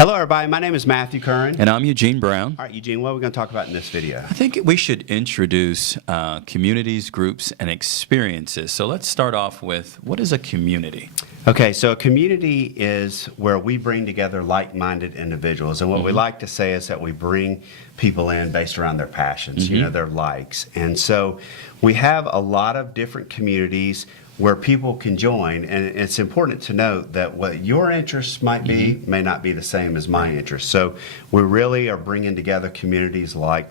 Hello, everybody. My name is Matthew Curran. And I'm Eugene Brown. All right, Eugene, what are we going to talk about in this video? I think we should introduce communities, groups, and experiences. So let's start off with, what is a community? Okay, so a community is where we bring together like-minded individuals. And what we like to say is that we bring people in based around their passions, their likes. And so we have a lot of different communities where people can join, and it's important to note that what your interests might be may not be the same as my interests. So we really are bringing together communities like,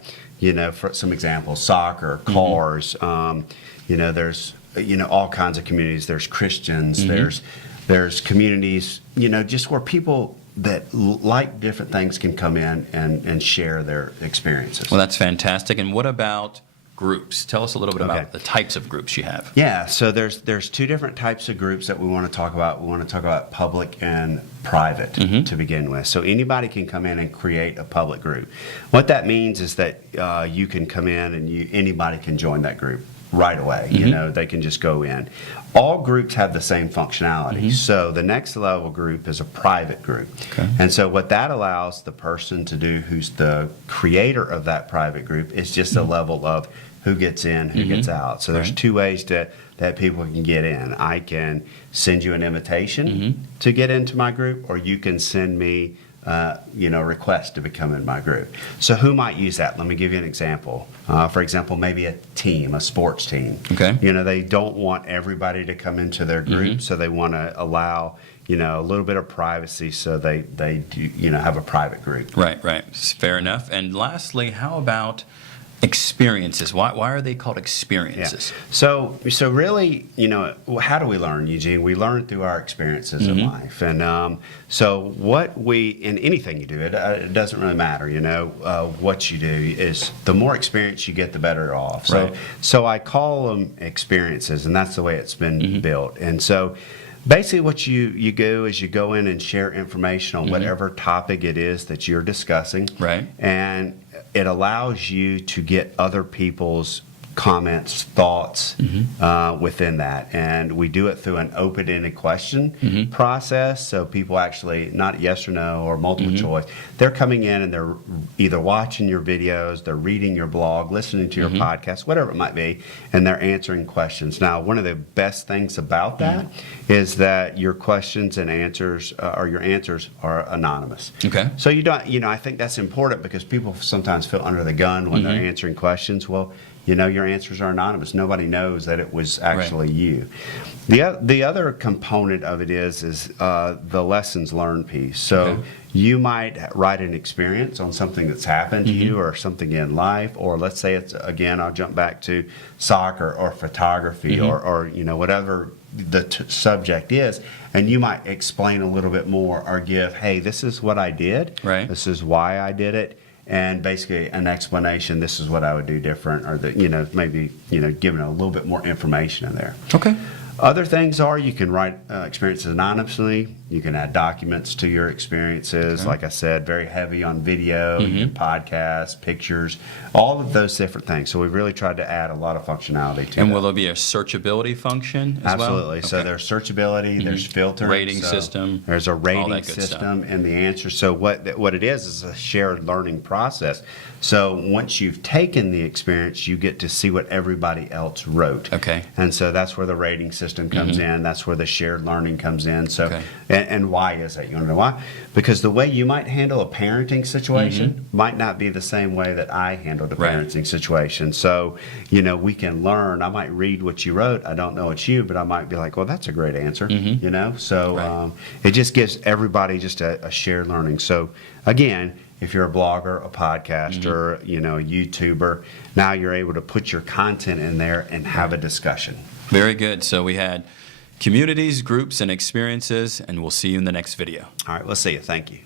for some examples, soccer, cars. There's all kinds of communities. There's Christians. There's communities. Just where people that like different things can come in and share their experiences. Well, that's fantastic. And what about groups? Tell us a little bit about the types of groups you have. Yeah, so there's two different types of groups that we want to talk about. We want to talk about public and private to begin with. So anybody can come in and create a public group. What that means is that you can come in and anybody can join that group right away. They can just go in. All groups have the same functionality. So the next level group is a private group. And so what that allows the person to do who's the creator of that private group is just a level of who gets in, who gets out. So there's two ways that people can get in. I can send you an invitation to get into my group, or you can send me a request to become in my group. So who might use that? Let me give you an example. For example, maybe a team, a sports team. They don't want everybody to come into their group, so they want to allow a little bit of privacy, so they do have a private group. Right. Fair enough. And lastly, how about experiences? Why are they called experiences? So really, how do we learn, Eugene? We learn through our experiences in life. And so in anything you do, it doesn't really matter, what you do is the more experience you get, the better off. So I call them experiences, and that's the way it's been built. And so basically what you do is you go in and share information on whatever topic it is that you're discussing. And it allows you to get other people's comments, thoughts within that. And we do it through an open-ended question process. So people actually, not yes or no or multiple choice, they're coming in and they're either watching your videos, they're reading your blog, listening to your podcast, whatever it might be, and they're answering questions. Now, one of the best things about that is that your questions and answers, or your answers, are anonymous. So you don't, I think that's important because people sometimes feel under the gun when they're answering questions. Well, your answers are anonymous. Nobody knows that it was actually you. The other component of it is the lessons learned piece. So you might write an experience on something that's happened to you or something in life, or let's say it's, again, I'll jump back to soccer or photography or whatever the subject is, and you might explain a little bit more or give, hey, this is what I did. This is why I did it. And basically an explanation, this is what I would do different, or maybe giving a little bit more information in there. Other things are you can write experiences anonymously. You can add documents to your experiences. Like I said, very heavy on video, podcasts, pictures, all of those different things. So we've really tried to add a lot of functionality to it. And will there be a searchability function as well? Absolutely. So there's searchability, there's filtering. Rating system. There's a rating system and the answer. So what it is a shared learning process. So once you've taken the experience, you get to see what everybody else wrote. And so that's where the rating system comes in. That's where the shared learning comes in. So and why is that? You want to know why? Because the way you might handle a parenting situation might not be the same way that I handled a parenting situation. So, we can learn. I might read what you wrote. I don't know it's you, but I might be like, well, that's a great answer, So it just gives everybody just a shared learning. So, again, if you're a blogger, a podcaster, a YouTuber, now you're able to put your content in there and have a discussion. Very good. So we had communities, groups, and experiences, and we'll see you in the next video. All right, we'll see you. Thank you.